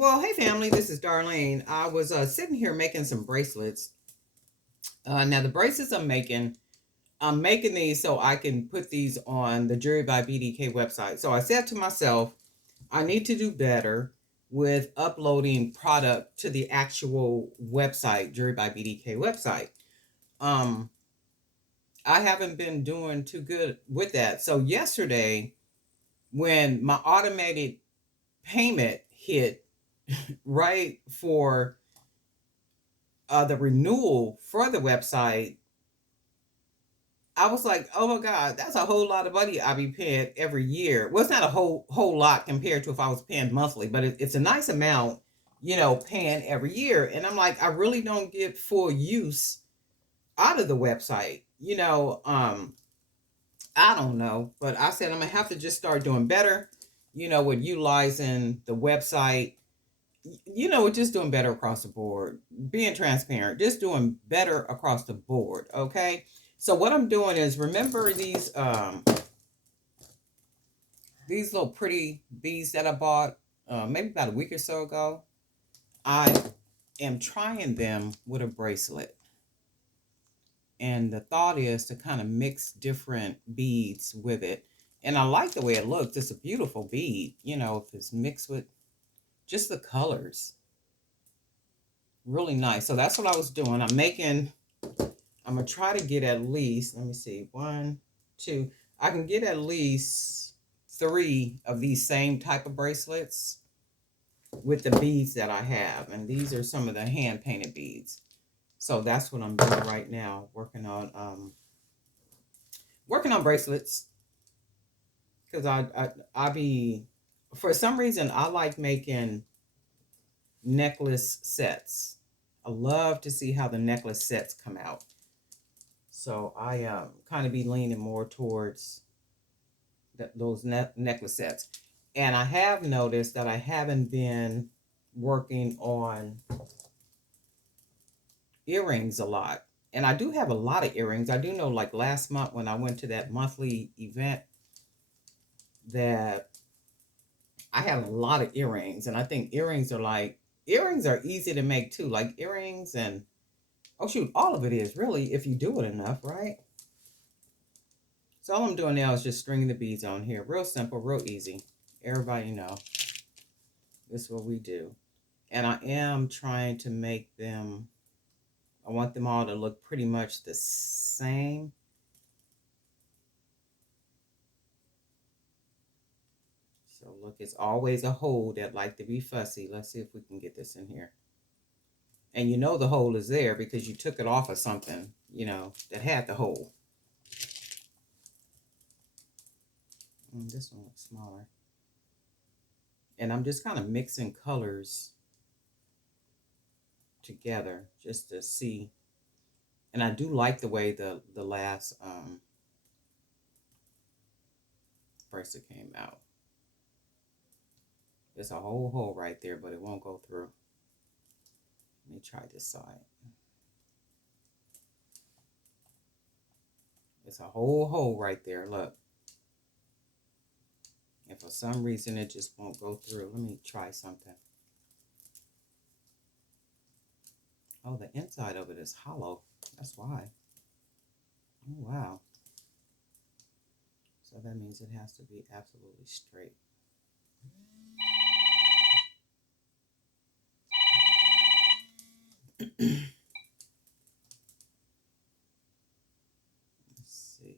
Well, hey family, this is Darlene. I was sitting here making some bracelets. Now the bracelets I'm making these so I can put these on the Jewelry by BDK website. So I said to myself, I need to do better with uploading product to the actual website, Jewelry by BDK website. Um, I haven't been doing too good with that. So yesterday, when my automated payment hit right for the renewal for the website, I was like, oh my God, that's a whole lot of money I be paying every year. Well, it's not a whole lot compared to if I was paying monthly, but it's a nice amount, paying every year. And I'm like, I really don't get full use out of the website. I don't know, but I said I'm gonna have to just start doing better, with utilizing the website, just doing better across the board, being transparent, just doing better across the board. Okay. So what I'm doing is, remember these little pretty beads that I bought maybe about a week or so ago. I am trying them with a bracelet. And the thought is to kind of mix different beads with it. And I like the way it looks. It's a beautiful bead, if it's mixed with just the colors. Really nice. So that's what I was doing. I'm gonna try to get at least, let me see, one, two. I can get at least three of these same type of bracelets with the beads that I have. And these are some of the hand painted beads. So that's what I'm doing right now, working on bracelets. Because I be, for some reason I like making necklace sets. I love to see how the necklace sets come out. So I kind of be leaning more towards those necklace sets. And I have noticed that I haven't been working on earrings a lot. And I do have a lot of earrings. I do know, like last month when I went to that monthly event, that I had a lot of earrings. And I think earrings are easy to make too. Like earrings and, oh shoot, all of it is really, if you do it enough, right? So all I'm doing now is just stringing the beads on here. Real simple, real easy. Everybody know this is what we do. And I am trying to make them, I want them all to look pretty much the same. So look, it's always a hole that like to be fussy. Let's see if we can get this in here. And you know the hole is there because you took it off of something, that had the hole. This one looks smaller. And I'm just kind of mixing colors together just to see. And I do like the way the last bracelet came out. There's a whole hole right there, but it won't go through. Let me try this side. It's a whole hole right there, look. And for some reason, it just won't go through. Let me try something. Oh, the inside of it is hollow. That's why. Oh, wow. So that means it has to be absolutely straight. Let's see.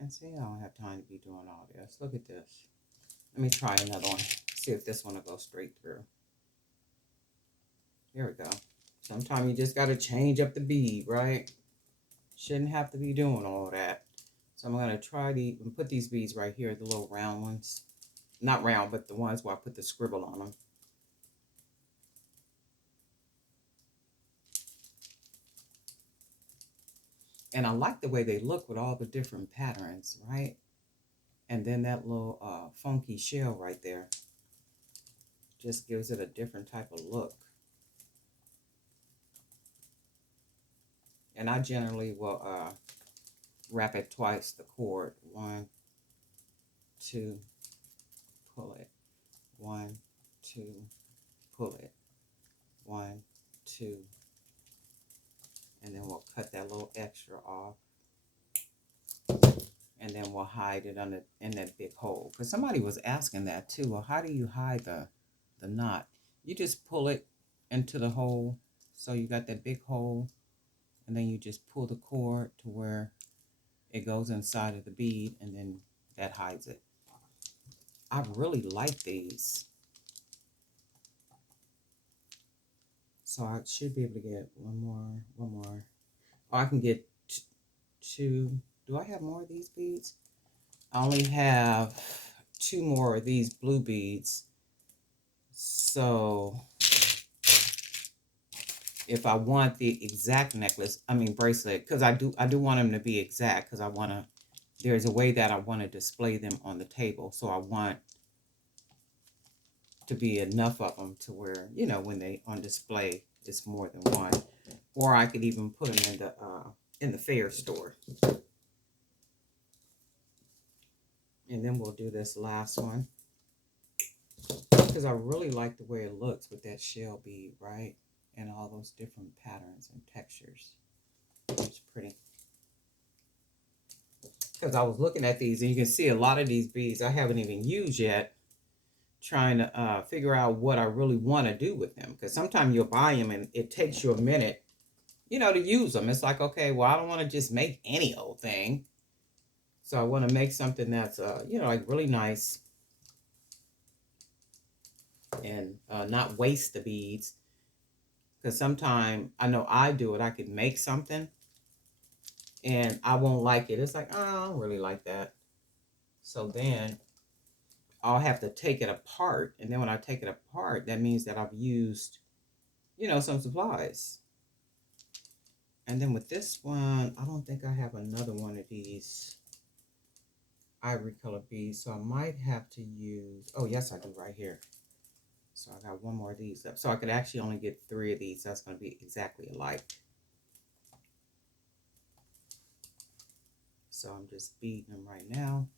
And see, I don't have time to be doing all this. Look at this. Let me try another one. See if this one will go straight through. Here we go. Sometimes you just got to change up the bead, right? Shouldn't have to be doing all that. So I'm going to try and put these beads right here, the little round ones. Not round, but the ones where I put the scribble on them. And I like the way they look with all the different patterns, right? And then that little funky shell right there just gives it a different type of look. And I generally will wrap it twice, the cord. 1, 2, pull it. 1, to pull it. 1, 2, and then we'll cut that little extra off. And then we'll hide it in that big hole. Because somebody was asking that too. Well, how do you hide the knot? You just pull it into the hole. So you got that big hole. And then you just pull the cord to where it goes inside of the bead. And then that hides it. I really like these. So I should be able to get one more. Oh, I can get 2. Do I have more of these beads? I only have 2 more of these blue beads. So if I want the exact necklace, bracelet, because I do want them to be exact, because there's a way that I want to display them on the table. So I want to be enough of them to where, when they on display, it's more than one. Or I could even put them in the fair store. And then we'll do this last one. Because I really like the way it looks with that shell bead, right? And all those different patterns and textures. It's pretty. Because I was looking at these, and you can see a lot of these beads I haven't even used yet. Trying to figure out what I really want to do with them. Because sometimes you'll buy them, and it takes you a minute, to use them. It's like, okay, well, I don't want to just make any old thing. So I want to make something that's, like really nice. And not waste the beads. Because sometimes, I know I do it, I could make something and I won't like it. It's like, oh, I don't really like that. So then I'll have to take it apart. And then when I take it apart, that means that I've used, some supplies. And then with this one, I don't think I have another one of these ivory color beads. So I might have to use, oh, yes, I do right here. So I got one more of these up. So I could actually only get 3 of these. That's going to be exactly alike. So I'm just beading them right now.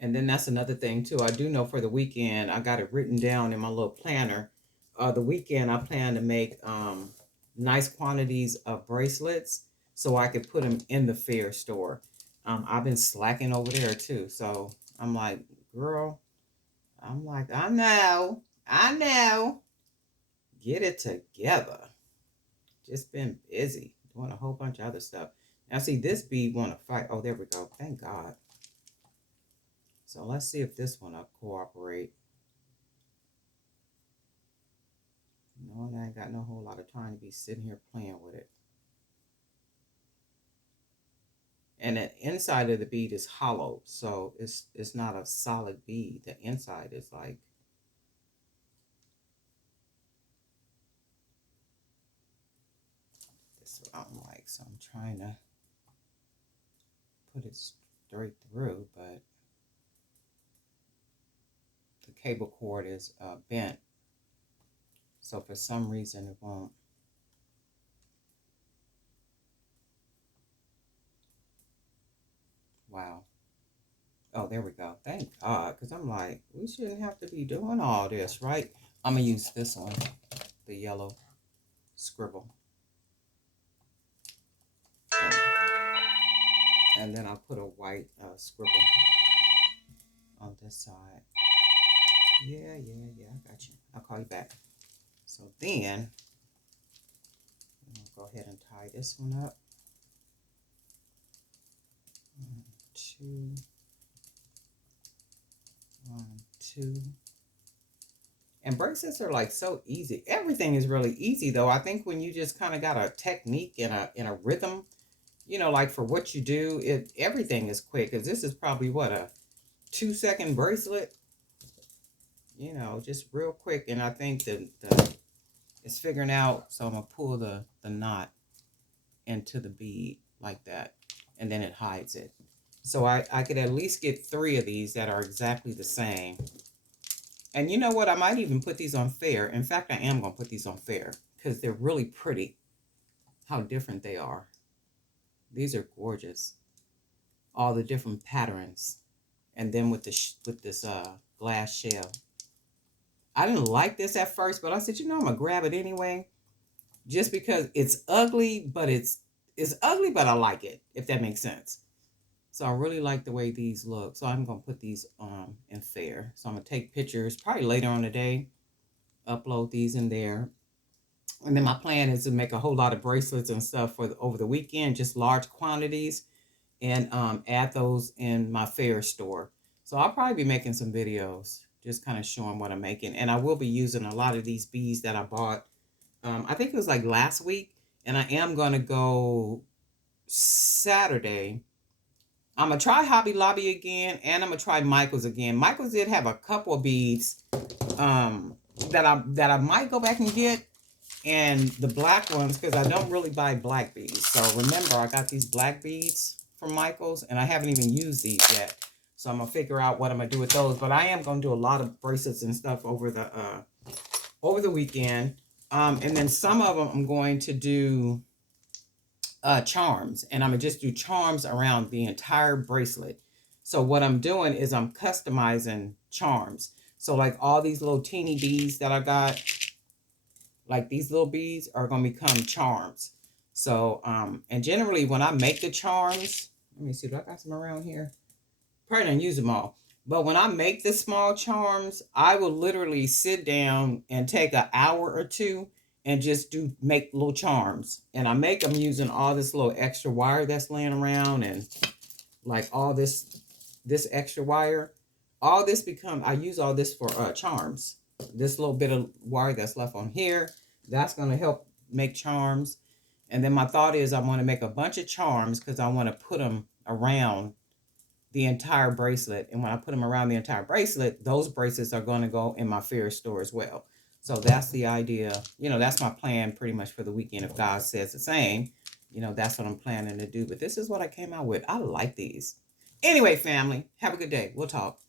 And then that's another thing too. I do know for the weekend, I got it written down in my little planner. The weekend I plan to make nice quantities of bracelets so I could put them in the fair store. I've been slacking over there too. So I'm like, girl, I know. Get it together. Just been busy doing a whole bunch of other stuff. Now see, this bead want to fight. Oh, there we go. Thank God. So let's see if this one will cooperate. No, I ain't got no whole lot of time to be sitting here playing with it. And the inside of the bead is hollow, so it's not a solid bead. The inside is like, this is what I don't like. So I'm trying to put it straight through, but the cable cord is bent. So for some reason it won't. Wow. Oh, there we go. Thank God. Because I'm like, we shouldn't have to be doing all this, right? I'm going to use this one, the yellow scribble. And then I'll put a white scribble on this side. Yeah, I got you. I'll call you back. So then, I'll go ahead and tie this one up. 1, 2. 1, 2. And bracelets are like so easy. Everything is really easy though. I think when you just kind of got a technique and a rhythm, like for what you do, everything is quick. Because this is probably what, a 2-second bracelet. Just real quick. And I think that it's figuring out. So I'm gonna pull the knot into the bead like that, and then it hides it. So I could at least get 3 of these that are exactly the same. And you know what? I might even put these on fair. In fact, I am going to put these on fair because they're really pretty. How different they are. These are gorgeous. All the different patterns. and then with this glass shell. I didn't like this at first, but I said, you know, I'm gonna grab it anyway, just because it's ugly, but it's ugly, but I like it, if that makes sense. So I really like the way these look. So I'm gonna put these in fair. So I'm gonna take pictures probably later on today, upload these in there. And then my plan is to make a whole lot of bracelets and stuff for over the weekend, just large quantities, and add those in my fair store. So I'll probably be making some videos, just kind of showing what I'm making. And I will be using a lot of these beads that I bought. I think it was like last week, and I am gonna go Saturday. I'm gonna try Hobby Lobby again, and I'm gonna try Michael's again. Michael's did have a couple of beads that I might go back and get, and the black ones, because I don't really buy black beads. So remember, I got these black beads from Michael's, and I haven't even used these yet. So I'm gonna figure out what I'm gonna do with those. But I am gonna do a lot of bracelets and stuff over the weekend. And then some of them I'm going to do charms, and I'm gonna just do charms around the entire bracelet. So what I'm doing is I'm customizing charms. So like all these little teeny beads that I got, like these little beads are gonna become charms. So and generally when I make the charms, let me see, do I got some around here? Probably don't use them all. But when I make the small charms, I will literally sit down and take an hour or two and just make little charms. And I make them using all this little extra wire that's laying around, and like all this extra wire. All this I use all this for charms. This little bit of wire that's left on here, that's going to help make charms. And then my thought is I want to make a bunch of charms because I want to put them around the entire bracelet. And when I put them around the entire bracelet, those bracelets are going to go in my fair store as well. So that's the idea. You know, that's my plan pretty much for the weekend. If God says the same, you know, that's what I'm planning to do. But this is what I came out with. I like these. Anyway, family, have a good day. We'll talk.